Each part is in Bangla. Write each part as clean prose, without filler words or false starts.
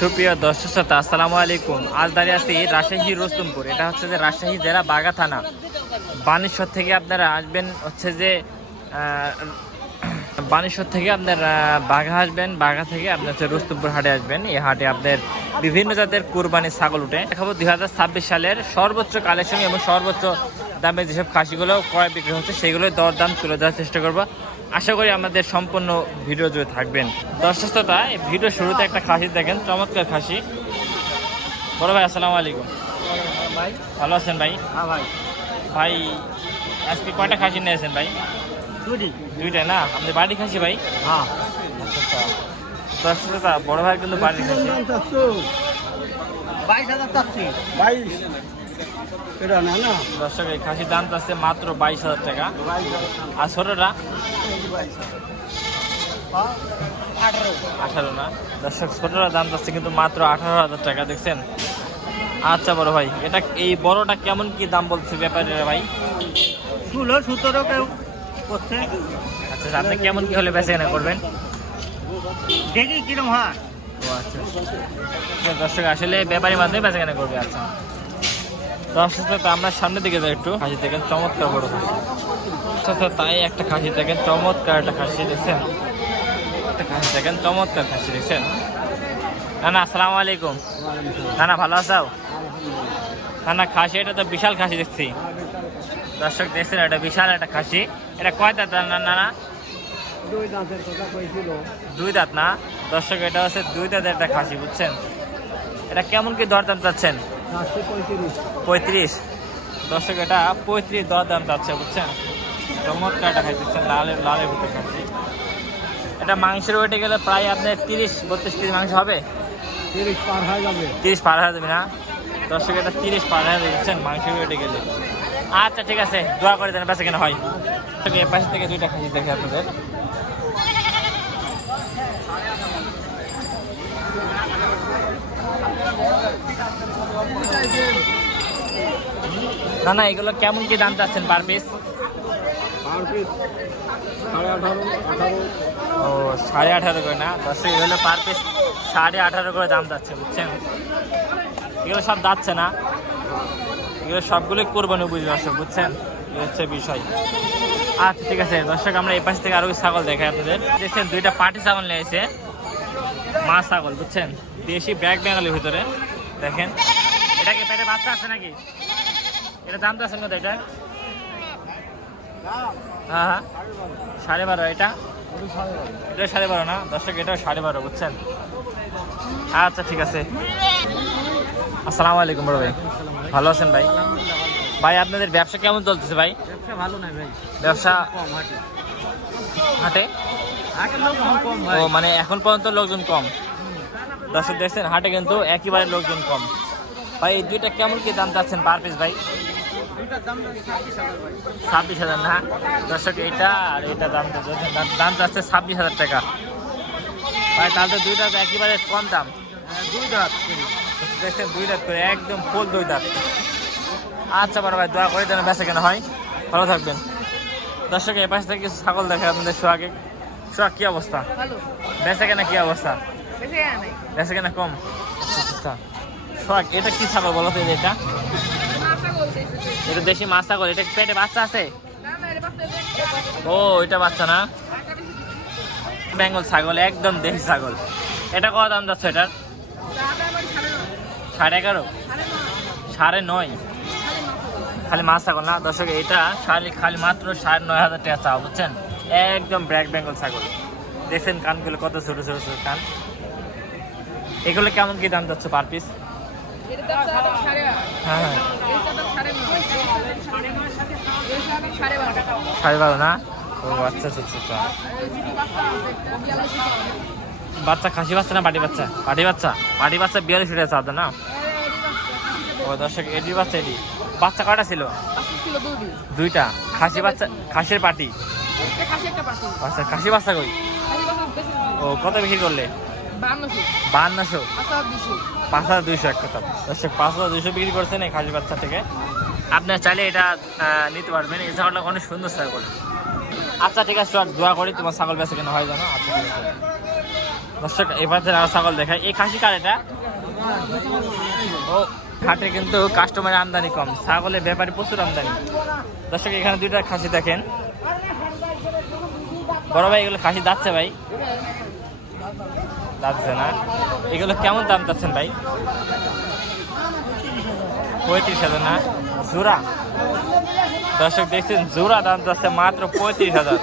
সুপ্রিয় দর্শক শ্রোতা, আসসালামু আলাইকুম। আজ দাঁড়িয়ে আছি রাজশাহী রুস্তমপুর। এটা হচ্ছে যে রাজশাহী জেলা বাঘা থানা। বানেশ্বর থেকে আপনারা আসবেন হচ্ছে যে বানেশ্বর থেকে আপনার বাঘা আসবেন, বাঘা থেকে আপনার হচ্ছে রুস্তমপুর হাটে আসবেন। এই হাটে আপনার বিভিন্ন জাতের কুরবানির ছাগল উঠে দেখাবো। 2026 সালের সর্বোচ্চ কালেকশন এবং সর্বোচ্চ দামে যেসব খাসিগুলো ক্রয় বিক্রি হচ্ছে সেগুলোর দরদাম তুলে দেওয়ার চেষ্টা করবো। আশা করি আমাদের সম্পূর্ণ ভিডিও জুড়ে থাকবেন। দর্শক শ্রোতা, ভিডিও শুরুতে একটা খাসি দেখেন, চমৎকার খাসি। বড় ভাই আসসালামু আলাইকুম। ভাই ভালো আছেন ভাই? হ্যাঁ ভাই। ভাই আজকে কয়টা খাসি নিয়েছেন ভাই? দুইটা না? আমাদের বাড়ি খাসি ভাই? হ্যাঁ। আচ্ছা। দর্শক শ্রোতা, বড় ভাই কিন্তু বাড়ি খাসি। 22,000 চাচ্ছি। 22 এটা না না দর্শক, এই খাসির দাম আছে মাত্র 22,000 টাকা। আর ছোটটা 18 না? দর্শক, ছোটটার দাম যাচ্ছে কিন্তু মাত্র 18,000 টাকা। দেখছেন? আচ্ছা বড় ভাই, এটা এই বড়টা কেমন কি দাম বলছে ব্যাপারীরা ভাই? 16-17 কেউ করছে। আচ্ছা, আপনি কেমন কি হলে বেচাকেনা করবেন? দেখি কিরম হয়। ও আচ্ছা। দর্শক, আসলে ব্যাপারীর মাধ্যমে বেচাকেনা করবে। আচ্ছা দর্শক, তো আমরা সামনের দিকে যাই একটু। খাসি দেখেন, চমৎকার বড় খাসি। আচ্ছা, তাই একটা খাসি দেখেন, চমৎকার একটা খাসি দেখছেন। একটা খাসি দেখেন, চমৎকার খাসি দেখছেন। না না, আসসালামু আলাইকুম। না না, ভালো আছো? না না, খাসি এটা তো বিশাল খাসি দেখছি। দর্শক দেখছেন, এটা বিশাল একটা খাসি। এটা কয় দাঁত না? না না, 2 দাঁতের কথা কইছিল। 2 দাঁত না? দর্শক, এটা হচ্ছে 2 দাঁতের একটা খাসি, বুঝছেন? এটা কেমন কি দরদাম চাচ্ছেন? 35। দর্শক, এটা 35 দরদাম চাচ্ছে, বুঝছেন? চমৎকার একটা খাসি দেখছেন, লালের ভিতরে খাসি। এটা মাংসের ওয়েটে গেলে প্রায় আপনার 30-32 কেজি মাংস হবে। 30 পার হয়ে যাবে। 30 পার হয়ে যাবে না? দর্শক, এটা 30 পার হয়ে যাচ্ছেন মাংসের ওয়েটে গেলে। আচ্ছা ঠিক আছে, দোয়া করে দেন বেঁচে কেন হয়। এর পাশে থেকে 2টা খাসি দেখে আপনাদের। না না, এগুলো কেমন কি দাম চাচ্ছেন পার পিস? পার পিস 18.5 ও 18.5 করে না? দর্শক, এগুলো পার পিস 18.5 করে দাম যাচ্ছে, বুঝছেন? এগুলো সব যাচ্ছে না, এগুলো সবগুলোই কোরবানি বুঝি দর্শক, বুঝছেন? এই হচ্ছে বিষয়। আচ্ছা ঠিক আছে দর্শক, আমরা এই পাশ থেকে আরো ছাগল দেখাই আপনাদের। দেখছেন, 2টা পাটি ছাগল নিয়েছে, মা ছাগল, বুঝছেন? দেশি ব্যাগ বেঙ্গলের ভিতরে দেখেন। এটা কি পেটে বাচ্চা আছে নাকি? এটা দাম তো আছে কত এটা? হ্যাঁ হ্যাঁ, 12.5। এটা 12.5 না? দর্শক, এটাও 12.5, বুঝছেন? আচ্ছা ঠিক আছে। আসসালামু আলাইকুম বড় ভাই, ভালো আছেন ভাই? ভাই, আপনাদের ব্যবসা কেমন চলতেছে ভাই? ব্যবসা ভালো নাই ভাই। ব্যবসা কম হাটে। হাটে? হাটে লোক কম ভাই। ও মানে এখন পর্যন্ত লোকজন কম। দর্শক দেখছেন, হাটে কিন্তু একেবারে লোকজন কম। ভাই, এই 2টা কেমন কি দাম চাচ্ছেন পার পিস ভাই? দুইটার দাম 26,000 ভাই। 26,000 না? দর্শক, এটা আর এটা দাম চাচ্ছে 26,000 টাকা। ভাই, তাহলে তো 2টা একেবারে কম দাম। 2 দাঁত। দেখছেন, 2 দাঁত করে, একদম ফুল 2 দাঁত। আচ্ছা বড় ভাই, দোয়া করে যেন বেঁচে কেন হয়। ভালো থাকবেন। দর্শক, এ পাশ থেকে কিছু ছাগল দেখে আপনাদের। সোহাগ কি অবস্থা? বেঁচে কেনা কি অবস্থা? বেঁচে কেনা কম? আচ্ছা সোহাগ, এটা কি ছাগল বলো তো? এটা দেশি মা ছাগল। এটা পেটে বাচ্চা আছে? ও, এটা বাচ্চা না? বেঙ্গল ছাগল, একদম দেশি ছাগল। এটা কত দাম যাচ্ছে এটার? 11.5? 9.5? খালি মাছ ছাগল না? দর্শক, এটা খালি মাত্র 9.5 টাকা চাও, বুঝছেন? একদম ব্ল্যাক বেঙ্গল ছাগল। দেখছেন কানগুলো কত ছোট ছোট ছোট কান। এগুলো কেমন কি দাম যাচ্ছে পার পিস? হ্যাঁ হ্যাঁ, 12.5 না? ও আচ্ছা আচ্ছা আচ্ছা। বাচ্চা খাসি বাচ্চা না পাটি বাচ্চা? পাটি বাচ্চা। 42 টাকা চাও না? ও দর্শক, এডি বাচ্চা। বাচ্চা কয়টা ছিল? 2টা খাসি বাচ্চা, খাসির পাটি। আচ্ছা, খাসি বাচ্চা কই? ও, কত বিক্রি করলে? 5200। 5,200 এক কথা। দর্শক, 5,200 বিক্রি করছেন এই খাসি বাচ্চা থেকে। আপনার চাইলে এটা নিতে পারবেন। এই ছাগলটা অনেক সুন্দর ছাগল। আচ্ছা ঠিক আছে, চল দোয়া করি তোমার ছাগল বেঁচে কেন হয় জানো। আচ্ছা ঠিক আছে দর্শক, এবার যে ছাগল দেখায়, এই খাসি কার এটা? ও হাটে কিন্তু কাস্টমারের আমদানি কম, ছাগলের ব্যাপারে প্রচুর আমদানি। দর্শক এখানে দুইটা খাসি দেখেন। বড় ভাই এগুলো খাসি যাচ্ছে ভাই? যাচ্ছে না। এগুলো কেমন দাম চাচ্ছেন ভাই? 35,000 না জোড়া? দর্শক দেখছেন জোড়া দাম যাচ্ছে মাত্র 35,000।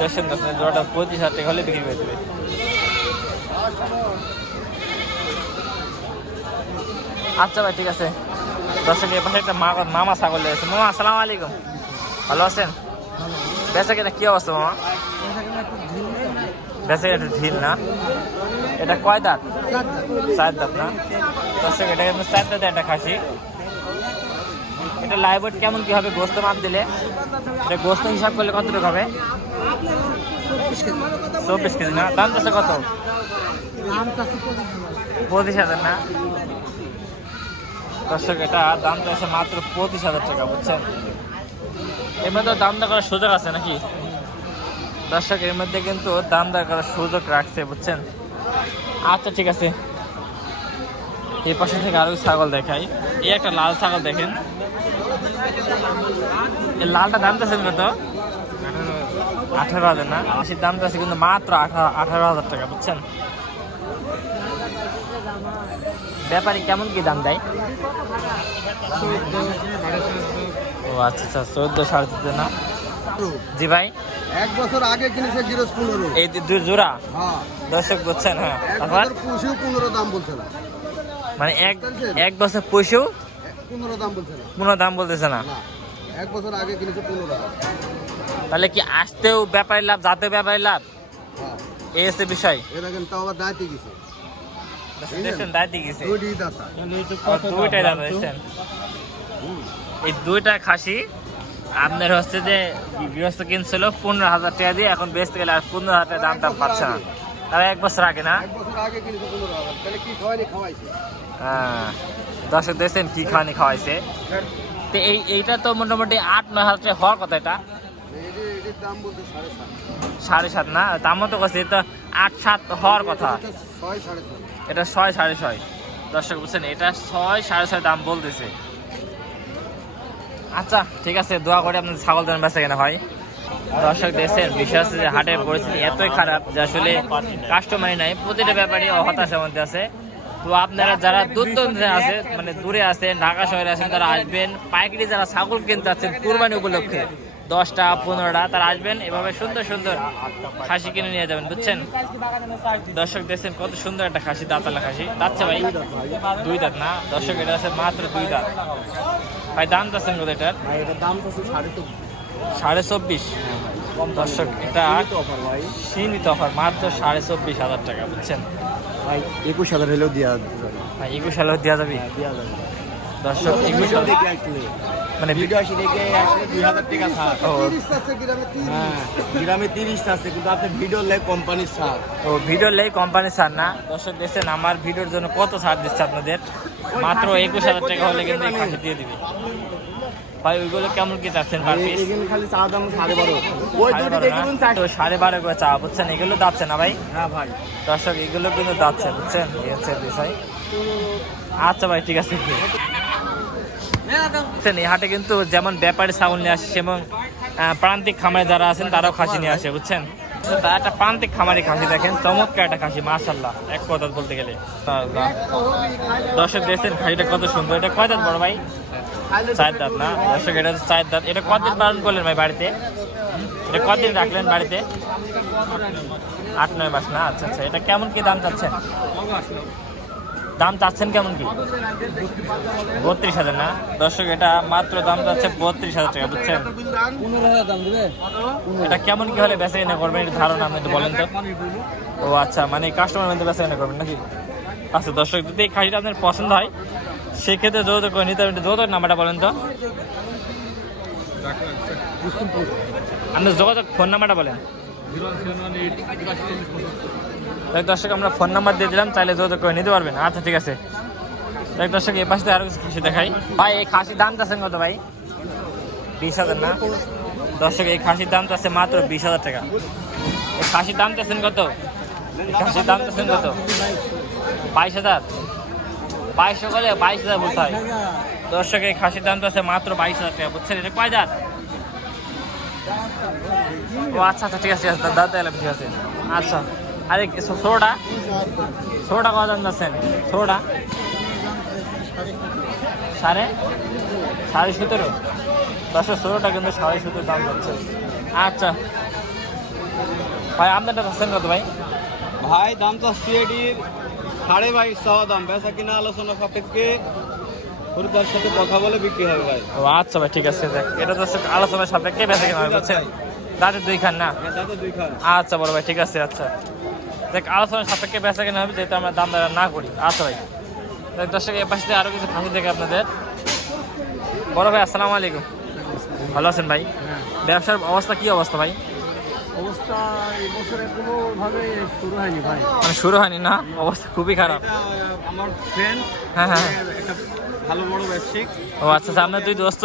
দেখছেন দর্শক জোড়াটা 35,000 টাকা হলে বিক্রি করে দেবে। আচ্ছা ভাই ঠিক আছে। দর্শক এর পাশে একটা মামা ছাগল রয়েছে। মামা আসসালামু আলাইকুম, ভালো আছেন? বেচা কেনা কি অবস্থা মামা? বেচা কেনা একটু ঢিল না? এটা কয় দাঁত? 4 দাঁত না? দর্শক এটা কিন্তু 4 দাঁতের একটা খাসি। এটা লাইভ ওয়েট কেমন কি হবে গোস্ত মাপ দিলে? এটা গোস্ত হিসাব করলে কতটুকু হবে? 24 কেজি না? দাম চাচ্ছে কত? 25,000 না? দর্শক এটা দাম চাচ্ছে মাত্র 25,000 টাকা, বুঝছেন? এর মধ্যে দাম দর করার সুযোগ আছে নাকি? দর্শক এর মধ্যে কিন্তু দাম দর করার সুযোগ রাখছে, বুঝছেন? আচ্ছা ঠিক আছে। এই পাশে থেকে আরো ছাগল দেখাই। এই একটা লাল ছাগল দেখেন। এই লালটা দাম চাচ্ছেন কত? 18,000 না? খাসির দাম চাচ্ছে কিন্তু মাত্র 18,000 টাকা, বুঝছেন? ব্যাপারী কেমন কি দাম দেয়? ও আচ্ছা আচ্ছা, 14 14.5 না? জি ভাই 1 বছর আগে কিনেছে 15। এই দুই জোড়া? হ্যাঁ দর্শক বুঝছেন? হ্যাঁ, 1 আবার বছর পুষেও 15 দাম বলছে না। মানে এক বছর পয়সাও 15 দাম বলছে না। কোনো দাম বলতেছে না? না 1 বছর আগে কিনেছে 15 টাকা। তাহলে কি আসতেও ব্যাপারী লাভ, যাতেও ব্যাপারী লাভ? হ্যাঁ এই হচ্ছে বিষয়। এটা কিন্তু আবার দাইতে গেছে। দেখছেন দাঁতি গেছে, দুইটাই দাতা। দুইটাই দাঁত দেখছেন। এই দুইটা খাসি আপনার হচ্ছে যে গৃহস্থ কিনছিল 15,000 টাকা দিয়ে, এখন বেচতে গেলে আর 15,000 টাকা দামটা পাচ্ছে না। তারা 1 বছর আগে না? 1 বছর আগে কিনেছে 15 টাকা। তাহলে কি খাওয়াইছে? হ্যাঁ দর্শক দেখছেন কি খাওয়ানি খাওয়াইছে। তো এইটা তো মোটামুটি 8-9,000 টাকা হওয়ার কথা। এটা এটার দাম বলতে 7.5। 7.5 না? তার মতো করছে এটা 8-7 হওয়ার কথা। 6 6.5। এটা 6 6.5। দর্শক বুঝছেন, এটা 6 6.5 দাম বলতেছে। আচ্ছা ঠিক আছে, দোয়া করে আপনার ছাগল দেন বেচা কেনা হয়। দর্শক দেখছেন বিষয় হচ্ছে যে হাটের পরিস্থিতি এতই খারাপ যে আসলে কাস্টমারই নাই, প্রতিটা ব্যাপারই হতাশার মধ্যে আছে। তো আপনারা যারা দূর দূরান্তে আছে, মানে দূরে আছেন, ঢাকা শহরে আছেন, তারা আসবেন। পাইকারি যারা ছাগল কিনতে আছেন কুরবানি উপলক্ষে 10টা 15টা, তারা আসবেন, এভাবে সুন্দর সুন্দর খাসি কিনে নিয়ে যাবেন, বুঝছেন? দর্শক দেখছেন কত সুন্দর একটা খাসি, দাঁতালা খাসি। দাঁতছে ভাই 2 দাঁত না? দর্শক এটা আছে মাত্র 2 দাঁত। ভাই দাম চাচ্ছেন কত এটার? ভাই এটার দাম তো 24.5। 24.5? দর্শক এটা সীমিত অফার, মাত্র 24,500 টাকা, বুঝছেন? ভাই 21,000 হলেও দেওয়া যাবে। ভাই 21,000 দেওয়া যাবে? দেওয়া যাবে। দর্শক 21,000 দেখে আসলে মানে ভিডিও আসি দেখে আসলে 2,000 টাকা ছাড়। ও হ্যাঁ গ্রামে 30 আছে, কিন্তু আপনি ভিডিও লে কোম্পানির ছাড়। ও ভিডিও লেই কোম্পানি ছাড় না? দর্শক দেখছেন আমার ভিডিওর জন্য কত ছাড় দিচ্ছে আপনাদের, মাত্র 21,000 টাকা হলে কিন্তু এই খাসি দিয়ে দিবে। ভাই ওইগুলো কেমন কি চাচ্ছেন পার পিস? এখানে খালি চা দাম 12.5। ওই দুটো দেখুন 4। তো 12.5 করে চা, বুঝছেন? এগুলো যাচ্ছে না ভাই? হ্যাঁ ভাই দর্শক এগুলো কিন্তু যাচ্ছে, বুঝছেন? এই হচ্ছে বিষয়। আচ্ছা ভাই ঠিক আছে। বুঝছেন এই হাটে কিন্তু যেমন ব্যাপারী ছাগল নিয়ে আসে, এবং প্রান্তিক খামারে যারা আছেন তারাও খাসি নিয়ে আসে, বুঝছেন? তার একটা প্রান্তিক খামারি খাসি দেখেন, চমৎকার একটা খাসি, মাশাআল্লাহ এক কথা বলতে গেলে। দর্শক দেখছেন খাসিটা কত সুন্দর। এটা কয় দাঁত বড় ভাই? 4 দাঁত না? দর্শক এটা 4 দাঁত। এটা কতদিন পালন করলেন ভাই বাড়িতে? এটা কতদিন রাখলেন বাড়িতে? 8-9 মাস না? আচ্ছা আচ্ছা। এটা কেমন কি দাম চাচ্ছেন? দাম চাচ্ছেন কেমন কি? 32,000 না? দর্শক এটা মাত্র দাম চাচ্ছে 32,000 টাকা, বুঝছেন? 15,000 দাম দিবে। এটা কেমন কি হলে বেচা কেনা করবেন এটা ধারণা আপনি তো বলেন তো। ও আচ্ছা, মানে কাস্টমার মধ্যে বেচা কেনা করবেন নাকি? আচ্ছা দর্শক যদি এই খাসিটা আপনার পছন্দ হয় সেক্ষেত্রে যোগাযোগ করে নিতে হবে। যোগাযোগ নাম্বারটা বলেন তো। আপনার যোগাযোগ ফোন নাম্বারটা বলেন। দর্শক আমরা ফোন নাম্বার দিয়ে দিলাম, চাইলে যোগাযোগ করে নিতে পারবেন। আচ্ছা ঠিক আছে। দর্শক এই পাশে আরো কিছু খাসি দেখাই। ভাই এই খাসির দাম চাচ্ছেন কত ভাই? 20,000 না? দর্শক এই খাসির দাম চাচ্ছে মাত্র 20,000 টাকা। এই খাসির দাম চাচ্ছেন কত? এই খাসির দাম চাচ্ছেন কত? 22,000। 2200 করে 22,000 বলতে হয়। দর্শক এই খাসির দাম চাচ্ছে মাত্র 22,000 টাকা, বুঝছেন? এটা কয় দাঁত? ও আচ্ছা আচ্ছা ঠিক আছে দাঁত এলাম, ঠিক আছে। আচ্ছা আরে ছোটোটা কত দাম যাচ্ছেন? ছোটোটা 17.5। 10-16টা কিন্তু 17.5 দাম যাচ্ছে। আচ্ছা ভাই আপনারটা যাচ্ছেন কত ভাই? ভাই দাম তো সিএডির 22.5 চাওয়া দাম, বেচা কিনা আলোচনা সাপেক্ষে পরিবারের সাথে কথা বলে বিক্রি হবে ভাই। ও আচ্ছা ভাই ঠিক আছে, দেখ এটা তো আলোচনার সাপেক্ষে বেঁচে কেনা হবে, বুঝছেন? দাঁতে 2 খান না? দাদা 2 খান। আচ্ছা বড় ভাই ঠিক আছে। আচ্ছা দেখ আলোচনার সাপেক্ষে বেচা কেনা হবে, যেহেতু আমরা দাম দর না করি। আচ্ছা ভাই দেখ দর্শক এর পাশে আরো কিছু খাসি দেখে আপনাদের। বড় ভাই আসসালামু আলাইকুম, ভালো আছেন ভাই? ব্যবসার অবস্থা কি অবস্থা ভাই? অবস্থা এই বছরে কোনোভাবে শুরু হয়নি ভাই। মানে শুরু হয়নি না? অবস্থা খুবই খারাপ। আমার ফ্রেন্ড, হ্যাঁ হ্যাঁ একটা ভালো বড় ব্যবসায়িক। ও আচ্ছা আচ্ছা, আপনার 2 দোস্ত?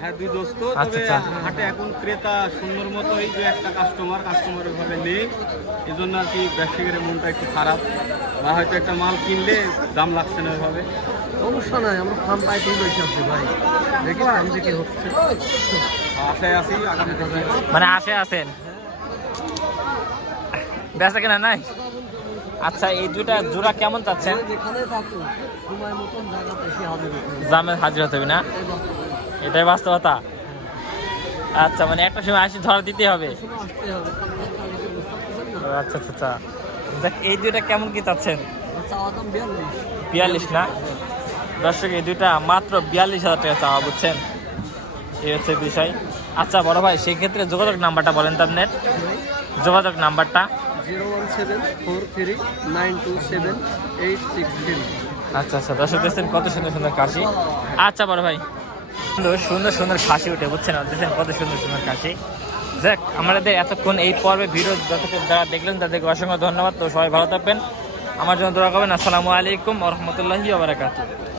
হ্যাঁ 2 দোস্ত। আচ্ছা, তবে আচ্ছা। হাটে এখন ক্রেতা সুন্দর মতো, এই যে একটা কাস্টমারের ভাবে নেই, এই জন্য আর কি ব্যবসায়ীদের মনটা একটু খারাপ, বা হয়তো একটা মাল কিনলে দাম লাগছে না ওইভাবে। সমস্যা নাই, আমরা ফার্ম পাইতেই বসে আছি ভাই, দেখি ফার্ম যে কি হচ্ছে। আশায় আছি আগামী দিনে। মানে আসে আছেন, বেচা কেনা নাই? আচ্ছা এই দুইটা জোড়া কেমন চাচ্ছেন? যেখানে থাকুক সময় মতন জায়গা বেশি হবে, জামে হাজির হতে হবে না? এটাই বাস্তবতা। আচ্ছা মানে একটা সময় আসি ধরা দিতে হবে। আসতে হবে। ও আচ্ছা আচ্ছা আচ্ছা। দেখ এই দুইটা কেমন কি চাচ্ছেন? চাওয়া দাম 42 না? দর্শক এই দুইটা মাত্র 42,000 টাকা চাওয়া, বুঝছেন? এই হচ্ছে বিষয়। আচ্ছা বড় ভাই সেই ক্ষেত্রে যোগাযোগ নাম্বারটা বলেন তো আপনার, যোগাযোগ নাম্বারটা। 01743927863। আচ্ছা আচ্ছা দর্শক দেখছেন কত সুন্দর সুন্দর খাসি। আচ্ছা বড় ভাই সুন্দর সুন্দর খাসি উঠে, বুঝছেন? দেখছেন কত সুন্দর সুন্দর খাসি। দেখ আমাদের এতক্ষণ এই পর্বে ভিডিও যতক্ষণ যারা দেখলেন তাদেরকে অসংখ্য ধন্যবাদ। তো সবাই ভালো থাকবেন, আমার জন্য দোয়া করবেন। আসসালামু আলাইকুম ওয়া রাহমাতুল্লাহি ওয়া বারাকাতুহু।